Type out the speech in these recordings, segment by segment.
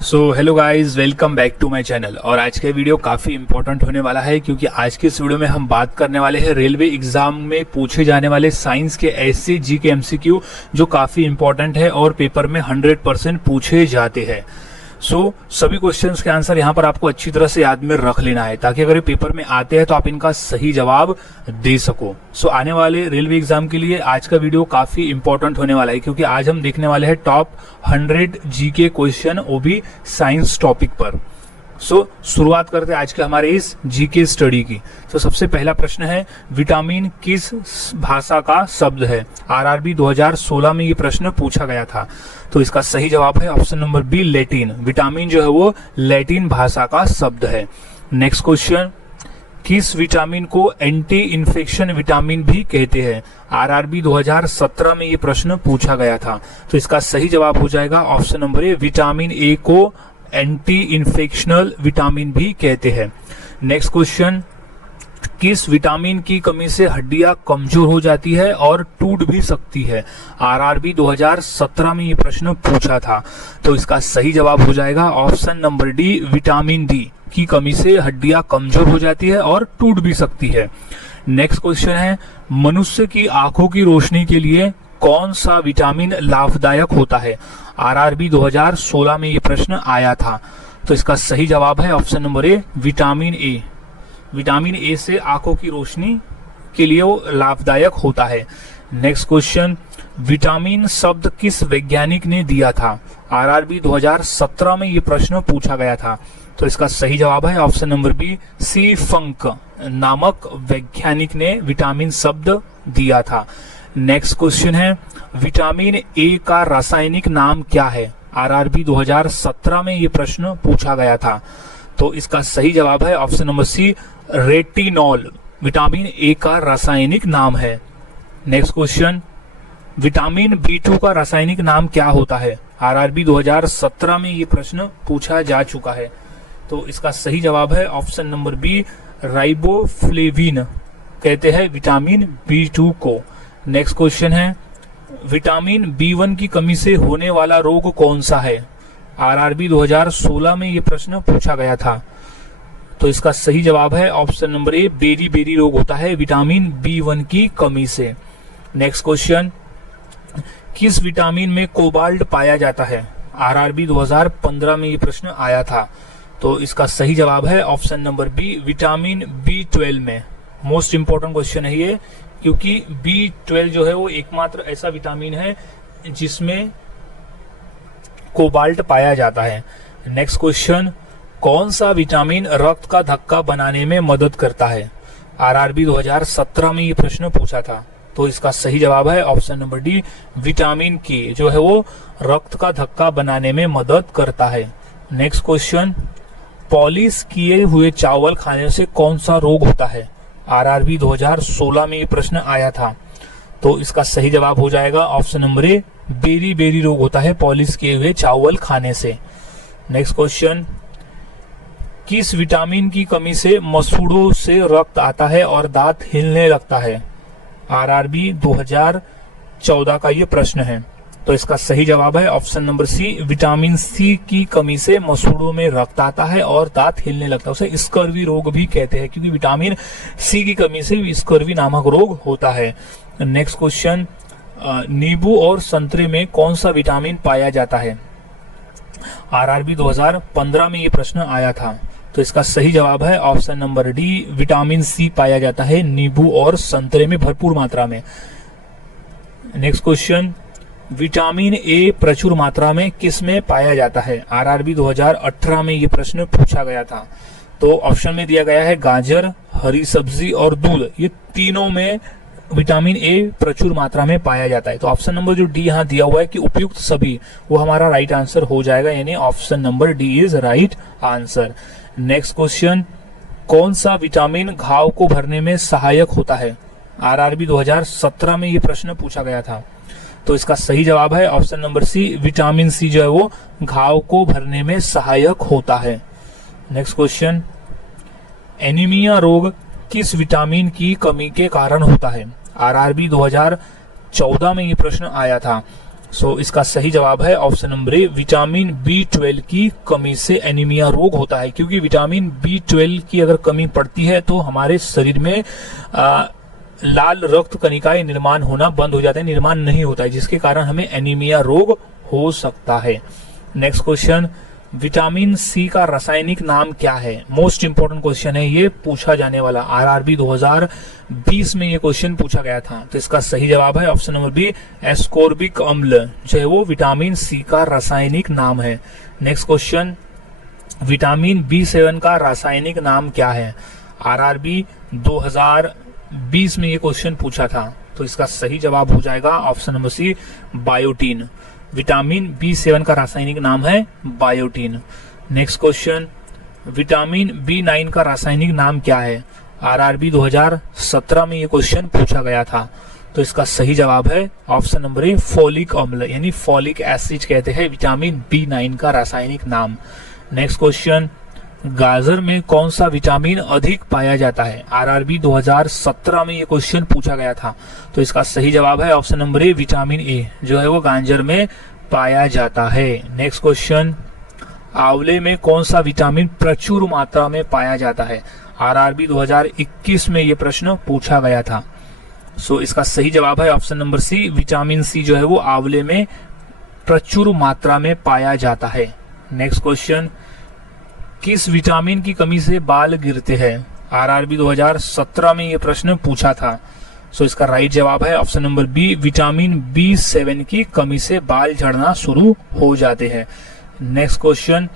Hello guys, welcome back to my channel. और आज का वीडियो काफ़ी इंपॉर्टेंट होने वाला है क्योंकि आज के इस वीडियो में हम बात करने वाले हैं रेलवे एग्जाम में पूछे जाने वाले साइंस के ऐसे जी के एमसीक्यू जो काफ़ी इंपॉर्टेंट है और पेपर में 100% पूछे जाते हैं। सभी क्वेश्चंस के आंसर यहाँ पर आपको अच्छी तरह से याद में रख लेना है ताकि अगर ये पेपर में आते हैं तो आप इनका सही जवाब दे सको। आने वाले रेलवे एग्जाम के लिए आज का वीडियो काफी इंपॉर्टेंट होने वाला है क्योंकि आज हम देखने वाले हैं टॉप 100 जीके क्वेश्चन, वो भी साइंस टॉपिक पर। शुरुआत करते हैं आज के हमारे इस जीके स्टडी की। सबसे पहला प्रश्न है, विटामिन किस भाषा का शब्द है? आरआरबी 2016 में ये प्रश्न पूछा गया था। तो इसका सही जवाब है option number B, Latin. Vitamin जो है वो लैटिन भाषा का शब्द है। नेक्स्ट क्वेश्चन, किस विटामिन को एंटी इन्फेक्शन विटामिन भी कहते हैं? आरआरबी 2017 में ये प्रश्न पूछा गया था। तो इसका सही जवाब हो जाएगा option number A, vitamin A को एंटी इन्फेक्शनल विटामिन भी कहते हैं। नेक्स्ट क्वेश्चन, किस विटामिन की कमी से हड्डियां कमजोर हो जाती है और टूट भी सकती है? आरआरबी 2017 में ये प्रश्न पूछा था। तो इसका सही जवाब हो जाएगा option number D, vitamin D की कमी से हड्डियां कमजोर हो जाती है और टूट भी सकती है। नेक्स्ट क्वेश्चन है, मनुष्य की आंखों की रोशनी के लिए कौन सा विटामिन लाभदायक होता है? आरआरबी 2016 में ये प्रश्न आया था। तो इसका सही जवाब है option number A, vitamin A. Vitamin A से आंखों की रोशनी के लिए वो लाभदायक होता है। नेक्स्ट क्वेश्चन, विटामिन शब्द किस वैज्ञानिक ने दिया था? आरआरबी 2017 में ये प्रश्न पूछा गया था। तो इसका सही जवाब है ऑप्शन नंबर बी, सी फंक नामक वैज्ञानिक ने विटामिन शब्द दिया था। नेक्स्ट क्वेश्चन है, विटामिन ए का रासायनिक नाम क्या है? आरआरबी 2017 में ये प्रश्न पूछा गया था। तो इसका सही जवाब है option number C, retinol vitamin A का रासायनिक नाम है। नेक्स्ट क्वेश्चन, विटामिन बी2 का रासायनिक नाम क्या होता है? आरआरबी 2017 में ये प्रश्न पूछा जा चुका है। तो इसका सही जवाब है ऑप्शन नंबर बी, राइबोफ्लेविन कहते हैं विटामिन बी2 को। नेक्स्ट क्वेश्चन है, विटामिन बी1 की कमी से होने वाला रोग कौन सा है? आरआरबी 2016 में ये प्रश्न पूछा गया था। तो इसका सही जवाब है option number A, beri beri रोग होता है विटामिन बी1 की कमी से। नेक्स्ट क्वेश्चन, किस विटामिन में कोबाल्ट पाया जाता है? आरआरबी 2015 में ये प्रश्न आया था। तो इसका सही जवाब है ऑप्शन नंबर बी, विटामिन बी12 में। मोस्ट इंपॉर्टेंट क्वेश्चन है ये क्योंकि बी12 जो है वो एकमात्र ऐसा विटामिन है जिसमें कोबाल्ट पाया जाता है। नेक्स्ट क्वेश्चन, कौन सा विटामिन रक्त का धक्का बनाने में मदद करता है? आरआरबी 2017 में ये प्रश्न पूछा था। तो इसका सही जवाब है ऑप्शन नंबर डी, विटामिन के जो है वो रक्त का धक्का बनाने में मदद करता है। नेक्स्ट क्वेश्चन, पॉलिश किए हुए चावल खाने से कौन सा रोग होता है? आरआरबी 2016 में ये प्रश्न आया था। तो इसका सही जवाब हो जाएगा option number A, beri beri रोग होता है पॉलिश किए हुए चावल खाने से। नेक्स्ट क्वेश्चन, किस विटामिन की कमी से मसूड़ों से रक्त आता है और दांत हिलने लगता है? आरआरबी 2014 का ये प्रश्न है। तो इसका सही जवाब है option number C, vitamin C की कमी से मसूड़ों में रक्त आता है और दांत हिलने लगता है। उसे स्कर्वी रोग भी कहते हैं क्योंकि विटामिन सी की कमी से स्कर्वी नामक रोग होता है। नेक्स्ट क्वेश्चन, नींबू और संतरे में कौन सा विटामिन पाया जाता है? आरआरबी 2015 में ये प्रश्न आया था। तो इसका सही जवाब है option number D, vitamin C पाया जाता है नींबू और संतरे में भरपूर मात्रा में। नेक्स्ट क्वेश्चन, विटामिन ए प्रचुर मात्रा में किस में पाया जाता है? आरआरबी 2018 में ये प्रश्न पूछा गया था। तो ऑप्शन में दिया गया है गाजर, हरी सब्जी और दूध, ये तीनों में विटामिन ए प्रचुर मात्रा में पाया जाता है। तो ऑप्शन नंबर जो डी यहाँ दिया हुआ है कि उपयुक्त सभी, वो हमारा राइट आंसर हो जाएगा, यानी option number D is right answer. Next question, कौन सा विटामिन घाव को भरने में सहायक होता है? आरआरबी 2017 में ये प्रश्न पूछा गया था। तो इसका सही जवाब है option number C, vitamin C जो है वो घाव को भरने में सहायक होता है। नेक्स्ट क्वेश्चन, एनीमिया रोग किस विटामिन की कमी के कारण होता है? आरआरबी 2014 में ये प्रश्न आया था। इसका सही जवाब है ऑप्शन नंबर ए, विटामिन B12 की कमी से एनीमिया रोग होता है। क्योंकि विटामिन B12 की अगर कमी पड़ती है तो हमारे शरीर में लाल रक्त कणिकाएं निर्माण होना बंद हो जाते हैं, निर्माण नहीं होता है, जिसके कारण हमें एनीमिया रोग हो सकता है। नेक्स्ट क्वेश्चन, विटामिन सी का रासायनिक नाम क्या है? मोस्ट इंपोर्टेंट क्वेश्चन है ये, पूछा जाने वाला, आरआरबी 2020 में ये क्वेश्चन पूछा गया था। तो इसका सही जवाब है ऑप्शन नंबर बी, एस्कोर्बिक अम्ल जो है वो विटामिन सी का रासायनिक नाम है। नेक्स्ट क्वेश्चन, विटामिन B7 का रासायनिक नाम क्या है? आरआरबी 2020 में ये क्वेश्चन पूछा था। तो इसका सही जवाब हो जाएगा option number C, biotin. Vitamin B7 का रासायनिक नाम है biotin. Next question, vitamin B9 का रासायनिक नाम क्या है? आरआरबी 2017 में ये क्वेश्चन पूछा गया था। तो इसका सही जवाब है ऑप्शन नंबर ए, फोलिक अम्ल, यानी फॉलिक एसिड कहते हैं विटामिन B9 का रासायनिक नाम। नेक्स्ट क्वेश्चन, गाजर में कौन सा विटामिन अधिक पाया जाता है? आरआरबी 2017 में ये क्वेश्चन पूछा गया था। तो इसका सही जवाब है option number A, vitamin A जो है वो गाजर में पाया जाता है। नेक्स्ट क्वेश्चन, आंवले में कौन सा विटामिन प्रचुर मात्रा में पाया जाता है? आरआरबी 2021 में ये प्रश्न पूछा गया था। इसका सही जवाब है option number C, vitamin C जो है वो आंवले में प्रचुर मात्रा में पाया जाता है। नेक्स्ट क्वेश्चन, किस विटामिन की कमी से बाल गिरते हैं? आरआरबी 2017 में ये प्रश्न पूछा था। इसका राइट जवाब है option number B, vitamin B7 की कमी से बाल झड़ना शुरू हो जाते हैं। नेक्स्ट क्वेश्चन,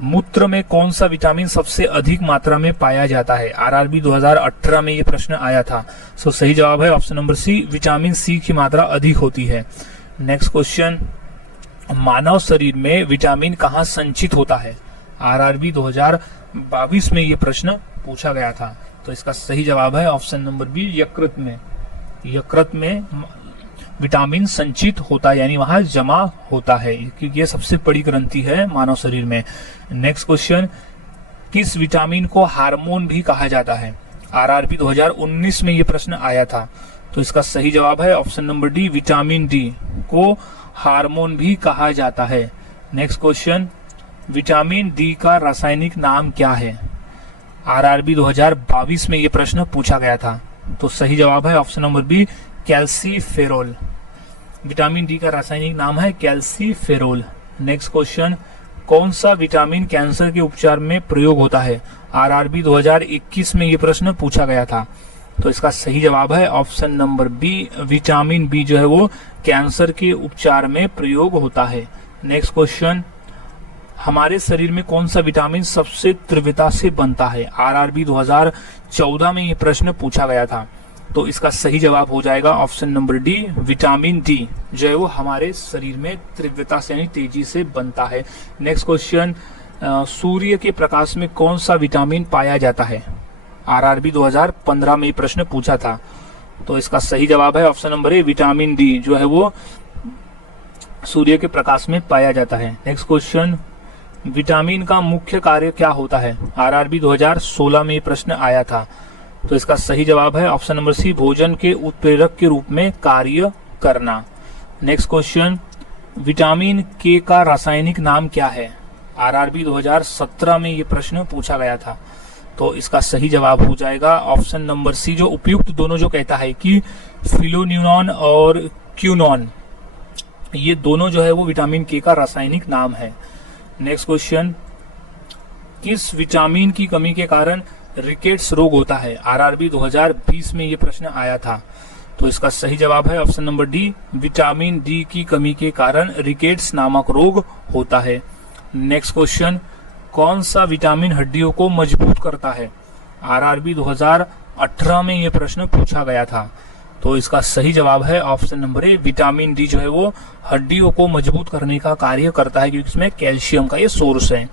मूत्र में कौन सा विटामिन सबसे अधिक मात्रा में पाया जाता है? आरआरबी 2018 में ये प्रश्न आया था। सही जवाब है option number C, vitamin C की मात्रा अधिक होती है। नेक्स्ट क्वेश्चन, मानव शरीर में विटामिन कहाँ संचित होता है? आरआरबी 2022 में ये प्रश्न पूछा गया था। तो इसका सही जवाब है ऑप्शन नंबर बी, यकृत में। यकृत में विटामिन संचित होता है, यानी वहां जमा होता है, क्योंकि ये सबसे बड़ी ग्रंथि है मानव शरीर में। नेक्स्ट क्वेश्चन, किस विटामिन को हार्मोन भी कहा जाता है? आरआरबी 2019 में ये प्रश्न आया था। तो इसका सही जवाब है option number D, vitamin D को हार्मोन भी कहा जाता है। नेक्स्ट क्वेश्चन, विटामिन डी का रासायनिक नाम क्या है? आरआरबी 2022 में ये प्रश्न पूछा गया था। तो सही जवाब है option number B, calciferol. Vitamin D का रासायनिक नाम है कैल्सीफेरोल। नेक्स्ट क्वेश्चन, कौन सा विटामिन कैंसर के उपचार में प्रयोग होता है? आरआरबी 2021 में ये प्रश्न पूछा गया था। तो इसका सही जवाब है option number B, vitamin B जो है वो कैंसर के उपचार में प्रयोग होता है। नेक्स्ट क्वेश्चन, हमारे शरीर में कौन सा विटामिन सबसे तीव्रता से बनता है? आरआरबी 2014 में ये प्रश्न पूछा गया था। तो इसका सही जवाब हो जाएगा option number D, vitamin D जो है वो हमारे शरीर में तीव्रता से यानी तेजी से बनता है। नेक्स्ट क्वेश्चन, सूर्य के प्रकाश में कौन सा विटामिन पाया जाता है? आरआरबी 2015 में ये प्रश्न पूछा था। तो इसका सही जवाब है ऑप्शन नंबर ए, विटामिन डी जो है वो सूर्य के प्रकाश में पाया जाता है। नेक्स्ट क्वेश्चन, विटामिन का मुख्य कार्य क्या होता है? आरआरबी 2016 में ये प्रश्न आया था। तो इसका सही जवाब है ऑप्शन नंबर सी, भोजन के उत्प्रेरक के रूप में कार्य करना। नेक्स्ट क्वेश्चन, विटामिन के का रासायनिक नाम क्या है? आरआरबी 2017 में ये प्रश्न पूछा गया था। तो इसका सही जवाब हो जाएगा ऑप्शन नंबर सी, जो उपयुक्त दोनों जो कहता है कि फिलोन्यूरॉन और क्यूनॉन, ये दोनों जो है वो विटामिन के का रासायनिक नाम है। नेक्स्ट क्वेश्चन, किस विटामिन की कमी के कारण रिकेट्स रोग होता है? आरआरबी 2020 में ये प्रश्न आया था। तो इसका सही जवाब है option number D, vitamin D की कमी के कारण रिकेट्स नामक रोग होता है। नेक्स्ट क्वेश्चन, कौन सा विटामिन हड्डियों को मजबूत करता है? आरआरबी 2018 में ये प्रश्न पूछा गया था। तो इसका सही जवाब है ऑप्शन नंबर ए, विटामिन डी जो है वो हड्डियों को मजबूत करने का कार्य करता है, क्योंकि इसमें कैल्शियम का ये सोर्स है।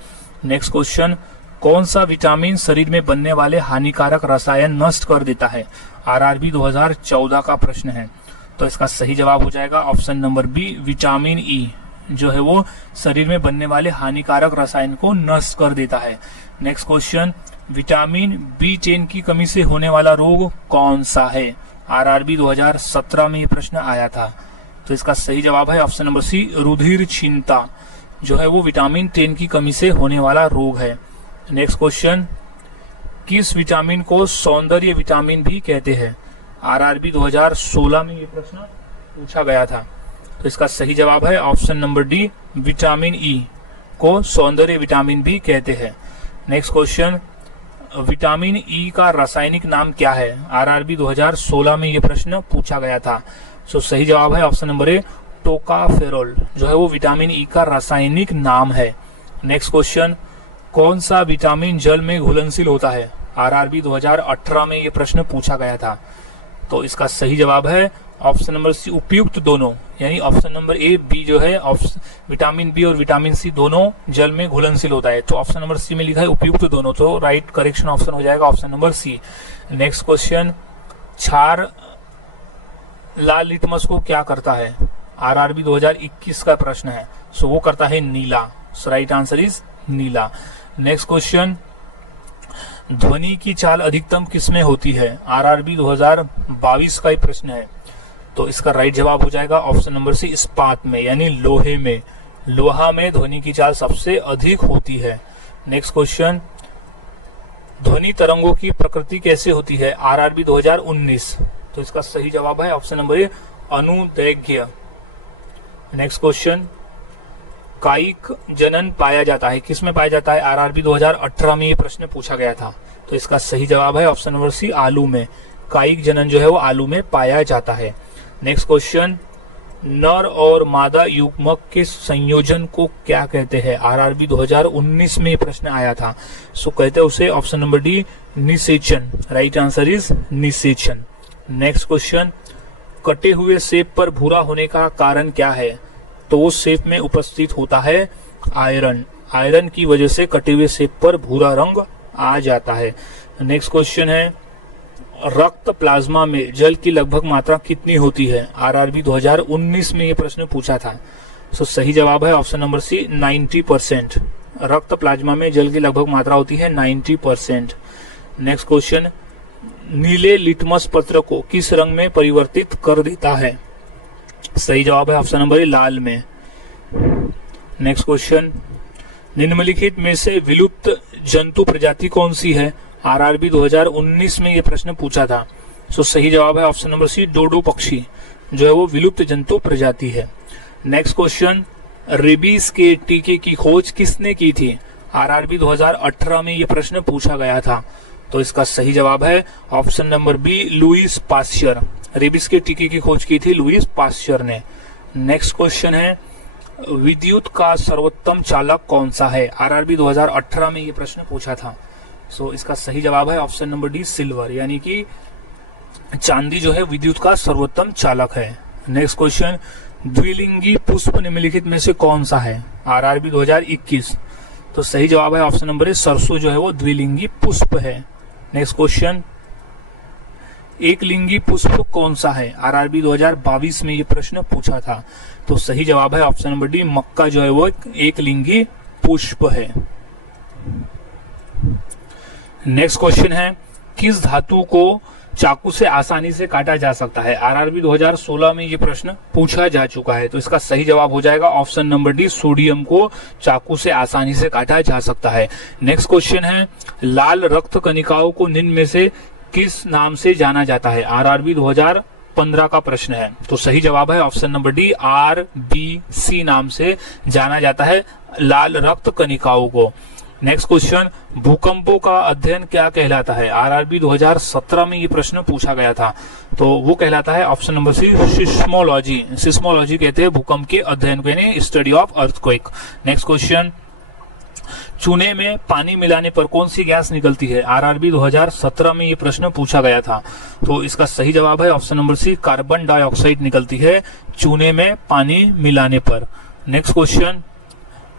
नेक्स्ट क्वेश्चन, कौन सा विटामिन शरीर में बनने वाले हानिकारक रसायन नष्ट कर देता है? आरआरबी 2014 का प्रश्न है। तो इसका सही जवाब हो जाएगा option number B, vitamin E जो है वो शरीर में बनने वाले हानिकारक रसायन को नष्ट कर देता है। नेक्स्ट क्वेश्चन, विटामिन B10 की कमी से होने वाला रोग कौन सा है? आरआरबी 2017 में ये प्रश्न आया था। तो इसका सही जवाब है ऑप्शन नंबर सी, रुधिर क्षीणता जो है वो विटामिन 10 की कमी से होने वाला रोग है। नेक्स्ट क्वेश्चन, किस विटामिन को सौंदर्य विटामिन भी कहते हैं? आरआरबी 2016 में ये प्रश्न पूछा गया था। तो इसका सही जवाब है option number D, vitamin E को सौंदर्य विटामिन भी कहते हैं। नेक्स्ट क्वेश्चन, विटामिन ई का रासायनिक नाम क्या है? आरआरबी 2016 में ये प्रश्न पूछा गया था। सो सही जवाब है ऑप्शन नंबर ए, टोकाफेरोल जो है वो विटामिन ई का रासायनिक नाम है। नेक्स्ट क्वेश्चन, कौन सा विटामिन जल में घुलनशील होता है? आरआरबी 2018 में ये प्रश्न पूछा गया था। तो इसका सही जवाब है ऑप्शन नंबर सी, उपयुक्त दोनों, यानी ऑप्शन नंबर ए बी जो है विटामिन बी और विटामिन सी दोनों जल में घुलनशील होता है। तो ऑप्शन नंबर सी में लिखा है उपयुक्त दोनों, तो राइट करेक्शन ऑप्शन हो जाएगा option number C. Next question, क्षार लाल लिटमस को क्या करता है? आरआरबी 2021 का प्रश्न है। सो वो करता है नीला। सो राइट आंसर इज नीला। नेक्स्ट क्वेश्चन, ध्वनि की चाल अधिकतम किसमें होती है? आरआरबी 2022 का ही प्रश्न है। तो इसका राइट जवाब हो जाएगा ऑप्शन नंबर सी, इस्पात में, यानी लोहे में। लोहा में ध्वनि की चाल सबसे अधिक होती है। नेक्स्ट क्वेश्चन, ध्वनि तरंगों की प्रकृति कैसे होती है? आरआरबी 2019। तो इसका सही जवाब है ऑप्शन नंबर ए, अनुदैर्घ्य। नेक्स्ट क्वेश्चन, कायिक जनन पाया जाता है, किसमें पाया जाता है? आरआरबी 2018 में ये प्रश्न पूछा गया था। तो इसका सही जवाब है ऑप्शन नंबर सी, आलू में। कायिक जनन जो है वो आलू में पाया जाता है। नेक्स्ट क्वेश्चन, नर और मादा युग्मक के संयोजन को क्या कहते हैं? आरआरबी 2019 में ये प्रश्न आया था। सो कहते हैं उसे ऑप्शन नंबर डी, निषेचन। राइट आंसर इज निषेचन। नेक्स्ट क्वेश्चन, कटे हुए सेब पर भूरा होने का कारण क्या है? तो वो सेब में उपस्थित होता है आयरन। आयरन की वजह से कटे हुए सेब पर भूरा रंग आ जाता है। नेक्स्ट क्वेश्चन है, रक्त प्लाज्मा में जल की लगभग मात्रा कितनी होती है? आरआरबी 2019 में ये प्रश्न पूछा था। सो सही जवाब है ऑप्शन नंबर सी, 90%। रक्त प्लाज्मा में जल की लगभग मात्रा होती है 90%। नेक्स्ट क्वेश्चन, नीले लिटमस पत्र को किस रंग में परिवर्तित कर देता है? सही जवाब है ऑप्शन नंबर ए, लाल में। नेक्स्ट क्वेश्चन, निम्नलिखित में से विलुप्त जंतु प्रजाति कौन सी है? आरआरबी 2019 में ये प्रश्न पूछा था। सो सही जवाब है ऑप्शन नंबर सी, डोडो पक्षी जो है वो विलुप्त जंतु प्रजाति है। नेक्स्ट क्वेश्चन, रेबीज के टीके की खोज किसने की थी? आरआरबी 2018 में ये प्रश्न पूछा गया था। तो इसका सही जवाब है option number B, Louis Pasteur. Rabies के टीके की खोज की थी लुईस पास्चर ने। नेक्स्ट क्वेश्चन है, विद्युत का सर्वोत्तम चालक कौन सा है? आरआरबी 2018 में ये प्रश्न पूछा था। सो इसका सही जवाब है ऑप्शन नंबर डी, सिल्वर, यानी कि चांदी जो है विद्युत का सर्वोत्तम चालक है। नेक्स्ट क्वेश्चन, द्विलिंगी पुष्प निम्नलिखित में से कौन सा है? आरआरबी 2021। तो सही जवाब है ऑप्शन नंबर ए, सरसों जो है वो द्विलिंगी पुष्प है। नेक्स्ट क्वेश्चन, एक लिंगी पुष्प कौन सा है? आरआरबी 2022 में ये प्रश्न पूछा था। तो सही जवाब है ऑप्शन नंबर डी, मक्का जो है वो एक लिंगी पुष्प है। नेक्स्ट क्वेश्चन है, किस धातु को चाकू से आसानी से काटा जा सकता है? आरआरबी 2016 में ये प्रश्न पूछा जा चुका है। तो इसका सही जवाब हो जाएगा ऑप्शन नंबर डी, सोडियम को चाकू से आसानी से काटा जा सकता है। नेक्स्ट क्वेश्चन है, लाल रक्त कणिकाओं को निम्न में से किस नाम से जाना जाता है? आरआरबी 2015 का प्रश्न है। तो सही जवाब है ऑप्शन नंबर डी, RBC नाम से जाना जाता है लाल रक्त कणिकाओं को। नेक्स्ट क्वेश्चन, भूकंपों का अध्ययन क्या कहलाता है? आरआरबी 2017 में ये प्रश्न पूछा गया था। तो वो कहलाता है option number C, seismology. Seismology कहते हैं भूकंप के अध्ययन को, यानी study of earthquake. Next question, चूने में पानी मिलाने पर कौन सी गैस निकलती है? आरआरबी 2017 में ये प्रश्न पूछा गया था। तो इसका सही जवाब है option number C, carbon dioxide निकलती है चूने में पानी मिलाने पर। नेक्स्ट क्वेश्चन,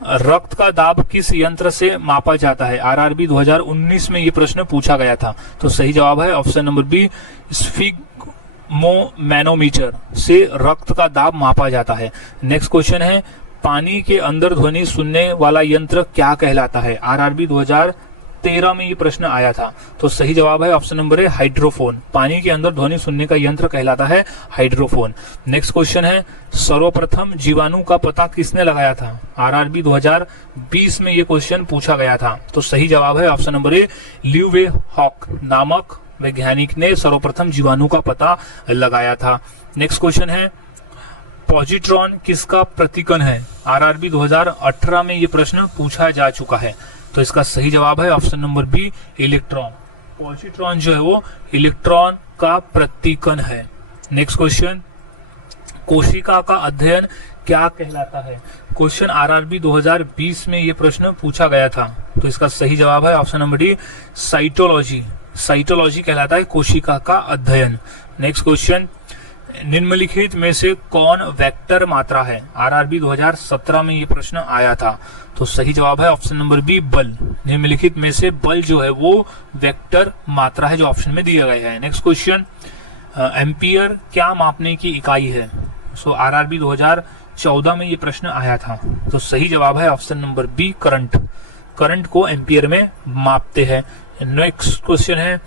रक्त का दाब किस यंत्र से मापा जाता है? आरआरबी 2019 में ये प्रश्न पूछा गया था। तो सही जवाब है ऑप्शन नंबर बी, स्फिग्मोमैनोमीटर से रक्त का दाब मापा जाता है। नेक्स्ट क्वेश्चन है, पानी के अंदर ध्वनि सुनने वाला यंत्र क्या कहलाता है? आरआरबी 2017 2013 में ये प्रश्न आया था। तो सही जवाब है ऑप्शन नंबर ए हाइड्रोफोन। पानी के अंदर ध्वनि सुनने का यंत्र कहलाता है हाइड्रोफोन। नेक्स्ट क्वेश्चन है, सर्वप्रथम जीवाणु का पता किसने लगाया था? आरआरबी 2020 में ये क्वेश्चन पूछा गया था। तो सही जवाब है ऑप्शन नंबर ए ल्यूवेनहॉक नामक वैज्ञानिक ने सर्वप्रथम जीवाणु का पता लगाया था। नेक्स्ट क्वेश्चन है, पॉजिट्रॉन किसका प्रतीकन है? आरआरबी 2018 में ये प्रश्न पूछा जा चुका है। तो इसका सही जवाब है option number B electron. Positron जो है वो इलेक्ट्रॉन का प्रतीकन है। नेक्स्ट क्वेश्चन, कोशिका का अध्ययन क्या कहलाता है? क्वेश्चन आरआरबी 2020 में ये प्रश्न पूछा गया था। तो इसका सही जवाब है option number D cytology. Cytology कहलाता है कोशिका का अध्ययन। नेक्स्ट क्वेश्चन, निम्नलिखित में से कौन वेक्टर मात्रा है? आरआरबी 2017 में ये प्रश्न आया था। तो सही जवाब है ऑप्शन नंबर बी बल। निम्नलिखित में से बल जो है वो वेक्टर मात्रा है जो ऑप्शन में दिया गया है। नेक्स्ट क्वेश्चन, एम्पियर क्या मापने की इकाई है? सो आरआरबी 2014 में ये प्रश्न आया था। तो सही जवाब है option number B current. Current को एम्पियर में मापते हैं। नेक्स्ट क्वेश्चन है,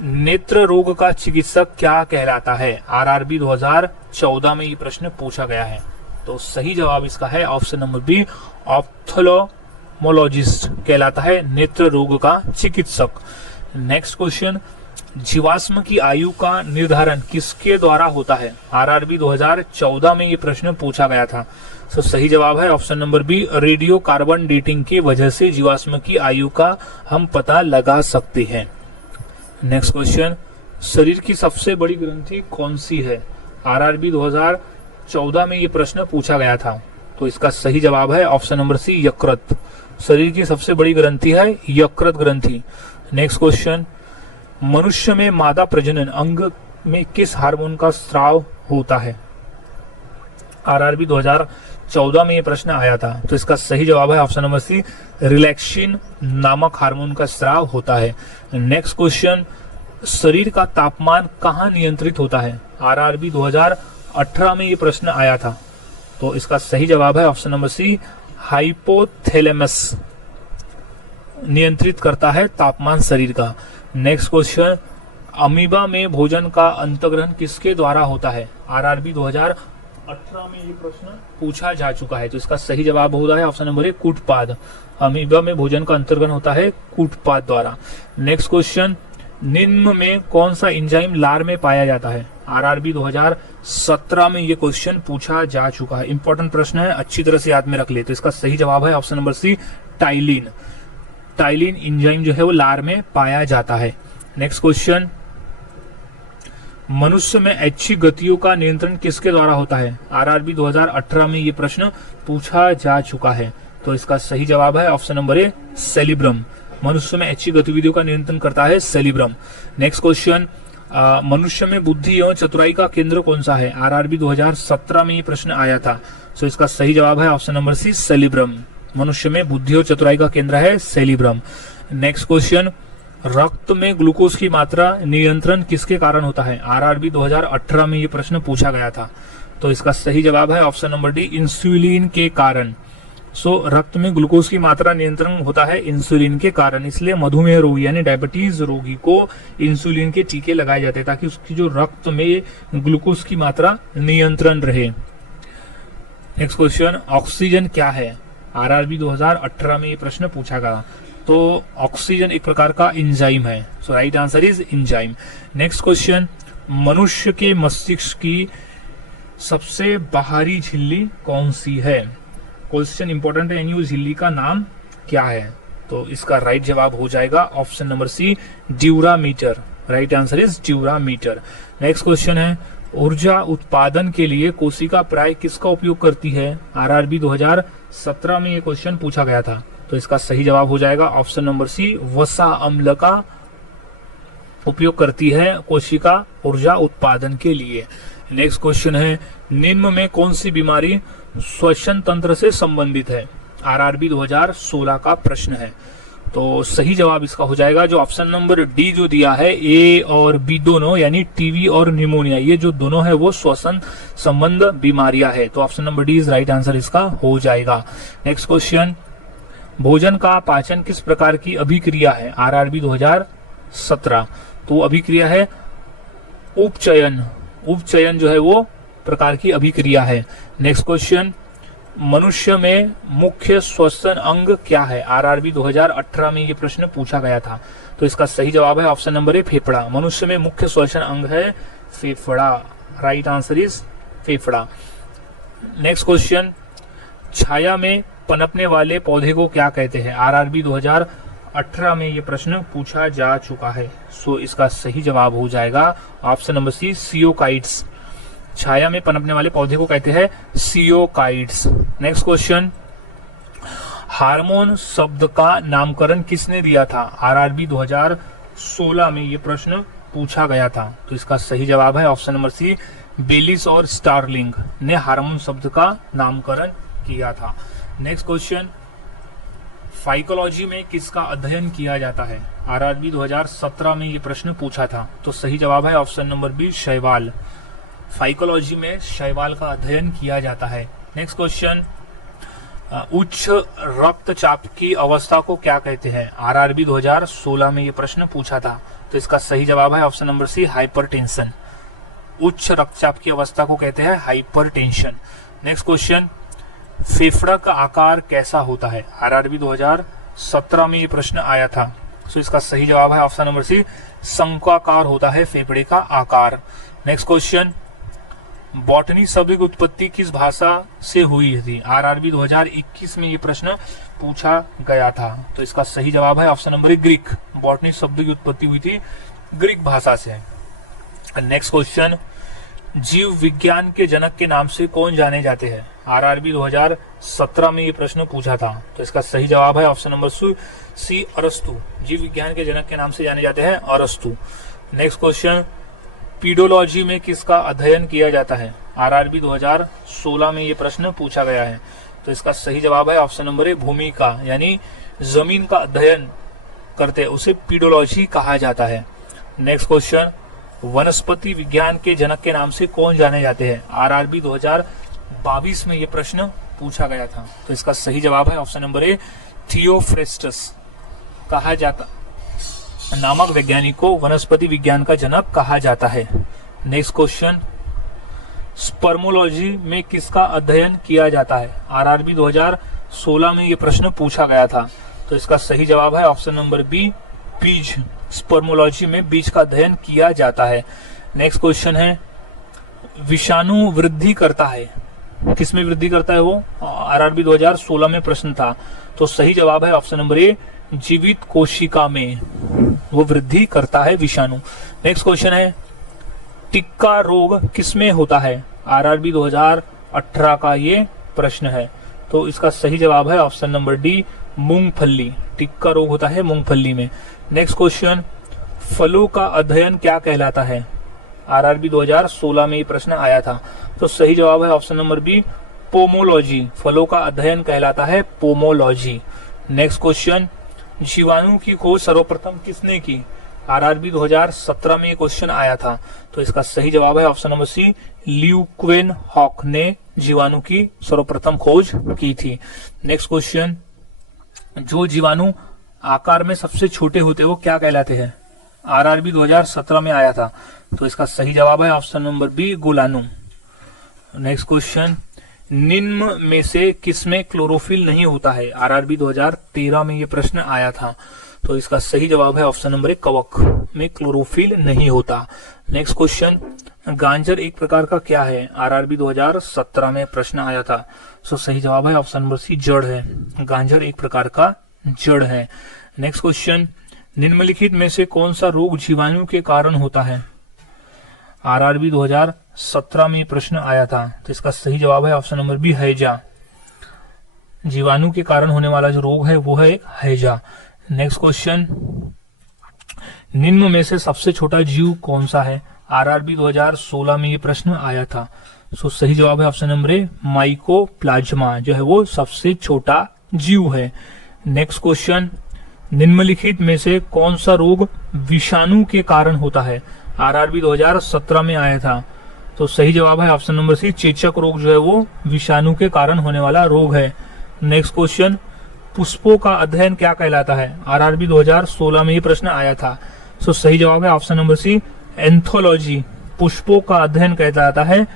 नेत्र रोग का चिकित्सक क्या कहलाता है? आरआरबी 2014 में ये प्रश्न पूछा गया है। तो सही जवाब इसका है ऑप्शन नंबर बी ऑप्थेल्मोलॉजिस्ट कहलाता है नेत्र रोग का चिकित्सक। नेक्स्ट क्वेश्चन, जीवाश्म की आयु का निर्धारण किसके द्वारा होता है? आरआरबी 2014 में ये प्रश्न पूछा गया था। तो सही जवाब है option number B radio carbon dating की वजह से जीवाश्म की आयु का हम पता लगा सकते हैं। नेक्स्ट क्वेश्चन, शरीर की सबसे बड़ी ग्रंथि कौन सी है? आरआरबी 2014 में ये प्रश्न पूछा गया था। तो इसका सही जवाब है ऑप्शन नंबर सी यकृत। शरीर की सबसे बड़ी ग्रंथि है यकृत ग्रंथि। नेक्स्ट क्वेश्चन, मनुष्य में मादा प्रजनन अंग में किस हार्मोन का स्राव होता है? आरआरबी 2014 में ये प्रश्न आया था। तो इसका सही जवाब है ऑप्शन नंबर सी रिलैक्सिन नामक हार्मोन का स्राव होता है। नेक्स्ट क्वेश्चन, शरीर का तापमान कहाँ नियंत्रित होता है? आरआरबी 2018 में ये प्रश्न आया था। तो इसका सही जवाब है ऑप्शन नंबर सी हाइपोथैलेमस नियंत्रित करता है तापमान शरीर का। नेक्स्ट क्वेश्चन, अमीबा में भोजन का अंतर्ग्रहण किसके द्वारा होता है? आरआरबी 2018 में ये प्रश्न पूछा जा चुका है। तो इसका सही जवाब होता है ऑप्शन नंबर ए कूटपाद। अमीबा में भोजन का अंतर्ग्रहण होता है कूटपाद द्वारा। नेक्स्ट क्वेश्चन, निम्न में कौन सा एंजाइम लार में पाया जाता है? आरआरबी 2017 में ये क्वेश्चन पूछा जा चुका है। इंपॉर्टेंट प्रश्न है, अच्छी तरह से याद में रख ले। तो इसका सही जवाब है option number C ptyalin. Ptyalin enzyme जो है वो लार में पाया जाता है। नेक्स्ट क्वेश्चन, मनुष्य में ऐच्छिक गतियों का नियंत्रण किसके द्वारा होता है? आरआरबी 2018 में ये प्रश्न पूछा जा चुका है। तो इसका सही जवाब है ऑप्शन नंबर ए सेलिब्रम। मनुष्य में ऐच्छिक गतिविधियों का नियंत्रण करता है सेलिब्रम। नेक्स्ट क्वेश्चन, मनुष्य में बुद्धि एवं चतुराई का केंद्र कौन सा है? आरआरबी 2017 में ये प्रश्न आया था। तो इसका सही जवाब है ऑप्शन नंबर सी सेलिब्रम। मनुष्य में बुद्धि और चतुराई का केंद्र है सेलिब्रम। नेक्स्ट क्वेश्चन, रक्त में ग्लूकोज की मात्रा नियंत्रण किसके कारण होता है? आरआरबी 2018 में ये प्रश्न पूछा गया था। तो इसका सही जवाब है ऑप्शन नंबर डी इंसुलिन के कारण। रक्त में ग्लूकोज की मात्रा नियंत्रण होता है इंसुलिन के कारण। इसलिए मधुमेह रोगी यानी डायबिटीज रोगी को इंसुलिन के टीके लगाए जाते हैं ताकि उसकी जो रक्त में ग्लूकोज की मात्रा नियंत्रण रहे। नेक्स्ट क्वेश्चन, ऑक्सीजन क्या है? आरआरबी 2018 में ये प्रश्न पूछा गया। तो ऑक्सीजन एक प्रकार का एंजाइम है। So right answer is enzyme. Next question, मनुष्य के मस्तिष्क की सबसे बाहरी झिल्ली कौन सी है? क्वेश्चन इंपॉर्टेंट है, यानी झिल्ली का नाम क्या है? तो इसका राइट जवाब हो जाएगा option number C durometer. Right answer is durometer. Next question है, ऊर्जा उत्पादन के लिए कोशिका प्राय किसका उपयोग करती है? आरआरबी 2017 में ये क्वेश्चन पूछा गया था। तो इसका सही जवाब हो जाएगा ऑप्शन नंबर सी वसा अम्ल का उपयोग करती है कोशिका ऊर्जा उत्पादन के लिए। नेक्स्ट क्वेश्चन है, निम्न में कौन सी बीमारी श्वसन तंत्र से संबंधित है? आरआरबी 2016 का प्रश्न है। तो सही जवाब इसका हो जाएगा जो ऑप्शन नंबर डी जो दिया है, ए और बी दोनों, यानी टीबी और न्यूमोनिया, ये जो दोनों है वो श्वसन संबंध बीमारियां है। तो option number D is right answer इसका हो जाएगा। नेक्स्ट क्वेश्चन, भोजन का पाचन किस प्रकार की अभिक्रिया है? आरआरबी 2017। तो अभिक्रिया है उपचयन। उपचयन जो है वो प्रकार की अभिक्रिया है। नेक्स्ट क्वेश्चन, मनुष्य में मुख्य श्वसन अंग क्या है? आरआरबी 2018 में ये प्रश्न पूछा गया था। तो इसका सही जवाब है ऑप्शन नंबर ए, फेफड़ा। मनुष्य में मुख्य श्वसन अंग है फेफड़ा। राइट आंसर इज फेफड़ा। नेक्स्ट क्वेश्चन, छाया में पनपने वाले पौधे को क्या कहते हैं? आरआरबी 2018 में ये प्रश्न पूछा जा चुका है। सो इसका सही जवाब हो जाएगा ऑप्शन नंबर सी, सियोकाइट्स। छाया में पनपने वाले पौधे को कहते हैं सियोकाइट्स। नेक्स्ट क्वेश्चन, हार्मोन शब्द का नामकरण किसने दिया था? आरआरबी 2016 में ये प्रश्न पूछा गया था। तो इसका सही जवाब है ऑप्शन नंबर सी, बेलिस और स्टार्लिंग ने हार्मोन शब्द का नामकरण किया था। नेक्स्ट क्वेश्चन, फाइकोलॉजी में किसका अध्ययन किया जाता है? आरआरबी 2017 में ये प्रश्न पूछा था। तो सही जवाब है ऑप्शन नंबर बी, शैवाल। फाइकोलॉजी में शैवाल का अध्ययन किया जाता है। नेक्स्ट क्वेश्चन, उच्च रक्तचाप की अवस्था को क्या कहते हैं? आरआरबी 2016 में ये प्रश्न पूछा था। तो इसका सही जवाब है ऑप्शन नंबर सी, हाइपरटेंशन। उच्च रक्तचाप की अवस्था को कहते हैं हाइपरटेंशन। नेक्स्ट क्वेश्चन, फेफड़ा का आकार कैसा होता है? आरआरबी 2017 में ये प्रश्न आया था। सो इसका सही जवाब है ऑप्शन नंबर सी, शंक्वाकार होता है फेफड़े का आकार। नेक्स्ट क्वेश्चन, बॉटनी शब्द की उत्पत्ति किस भाषा से हुई थी? आरआरबी 2021 में ये प्रश्न पूछा गया था। तो इसका सही जवाब है ऑप्शन नंबर ए, ग्रीक। बॉटनी शब्द की उत्पत्ति हुई थी ग्रीक भाषा से। नेक्स्ट क्वेश्चन, जीव विज्ञान के जनक के नाम से कौन जाने जाते हैं? आरआरबी 2017 में ये प्रश्न पूछा था। तो इसका सही जवाब है ऑप्शन नंबर सी, अरस्तु। जीव विज्ञान के जनक के नाम से जाने जाते हैं अरस्तु। नेक्स्ट क्वेश्चन, पीडोलॉजी में किसका अध्ययन किया जाता है? आरआरबी 2016 में ये प्रश्न पूछा गया है। तो इसका सही जवाब है ऑप्शन नंबर ए, भूमि का, यानी जमीन का अध्ययन करते हैं उसे पीडोलॉजी कहा जाता है। नेक्स्ट क्वेश्चन, वनस्पति विज्ञान के जनक के नाम से कौन जाने जाते हैं? आरआरबी 2022 में ये प्रश्न पूछा गया था। तो इसका सही जवाब है ऑप्शन नंबर ए, थियोफ्रेस्टस कहा जाता नामक वैज्ञानिक को वनस्पति विज्ञान का जनक कहा जाता है। नेक्स्ट क्वेश्चन, स्पर्मोलॉजी में किसका अध्ययन किया जाता है? आरआरबी 2016 में ये प्रश्न पूछा गया था। तो इसका सही जवाब है ऑप्शन नंबर बी, बीज। स्पर्मोलॉजी में बीज का अध्ययन किया जाता है। नेक्स्ट क्वेश्चन है, विषाणु वृद्धि करता है, किसमें वृद्धि करता है वो? आरआरबी 2016 में प्रश्न था। तो सही जवाब है ऑप्शन नंबर ए, जीवित कोशिका में वो वृद्धि करता है विषाणु। नेक्स्ट क्वेश्चन है, टिक्का रोग किसमें होता है? आरआरबी 2018 का ये प्रश्न है। तो इसका सही जवाब है ऑप्शन नंबर डी, मूंगफली। टिक्का रोग होता है मूंगफली में। नेक्स्ट क्वेश्चन, फलों का अध्ययन क्या कहलाता है? आरआरबी 2016 में ये प्रश्न आया था। तो सही जवाब है ऑप्शन नंबर बी, पोमोलॉजी। फलों का अध्ययन कहलाता है पोमोलॉजी। नेक्स्ट क्वेश्चन, जीवाणु की खोज सर्वप्रथम किसने की? आरआरबी 2017 में ये क्वेश्चन आया था। तो इसका सही जवाब है ऑप्शन नंबर सी, ल्यूक्वेन हॉक ने जीवाणु की सर्वप्रथम खोज की थी। नेक्स्ट क्वेश्चन, जो जीवाणु आकार में सबसे छोटे होते हैं वो क्या कहलाते हैं? आरआरबी 2017 में आया था। तो इसका सही जवाब है ऑप्शन नंबर बी, गुलानु। नेक्स्ट क्वेश्चन, निम्न में से किसमें क्लोरोफिल नहीं होता है? आरआरबी 2013 में ये प्रश्न आया था। तो इसका सही जवाब है ऑप्शन नंबर ए, कवक में क्लोरोफिल नहीं होता। नेक्स्ट क्वेश्चन, गांजर एक प्रकार का क्या है? आरआरबी 2017 में प्रश्न आया था। सो सही जवाब है ऑप्शन नंबर सी, जड़ है। गांजर एक प्रकार का जड़ है। नेक्स्ट क्वेश्चन, निम्नलिखित में से कौन सा रोग जीवाणु के कारण होता है? आरआरबी 2017 में प्रश्न आया था। तो इसका सही जवाब है ऑप्शन नंबर बी, हैजा। जीवाणु के कारण होने वाला जो रोग है वो है एक हैजा। नेक्स्ट क्वेश्चन, निम्न में से सबसे छोटा जीव कौन सा है? आरआरबी 2016 में ये प्रश्न आया था। सो सही जवाब है ऑप्शन नंबर ए, माइकोप्लाज्मा जो है वो सबसे छोटा जीव है। नेक्स्ट क्वेश्चन, निम्नलिखित में से कौन सा रोग विषाणु के कारण होता है? आरआरबी 2017 में आया था। तो सही जवाब है ऑप्शन नंबर सी, चेचक रोग जो है वो विषाणु के कारण होने वाला रोग है। नेक्स्ट क्वेश्चन, पुष्पों का अध्ययन क्या कहलाता है? आरआरबी 2016 में ये प्रश्न आया था। सो सही जवाब है ऑप्शन नंबर सी, एंथोलॉजी। पुष्पों का अध्ययन कहलाता है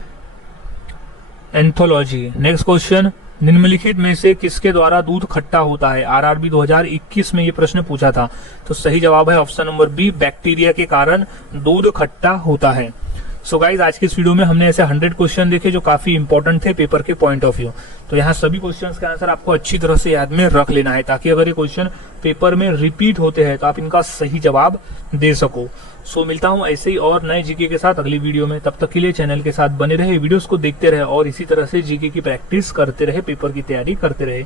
एंथोलॉजी। नेक्स्ट क्वेश्चन, निम्नलिखित में से किसके द्वारा दूध खट्टा होता है? आरआरबी 2021 में ये प्रश्न पूछा था। तो सही जवाब है ऑप्शन नंबर बी, बैक्टीरिया के कारण दूध खट्टा होता है। सो गाइज, आज की इस वीडियो में हमने ऐसे 100 क्वेश्चन देखे जो काफी इंपॉर्टेंट थे पेपर के पॉइंट ऑफ व्यू। तो यहाँ सभी क्वेश्चंस का आंसर आपको अच्छी तरह से याद में रख लेना है, ताकि अगर ये क्वेश्चन पेपर में रिपीट होते हैं तो आप इनका सही जवाब दे सको। सो मिलता हूँ ऐसे ही और नए जीके के साथ अगली वीडियो में। तब तक के लिए चैनल के साथ बने रहे, वीडियोस को देखते रहे और इसी तरह से जीके की प्रैक्टिस करते रहे, पेपर की तैयारी करते रहे।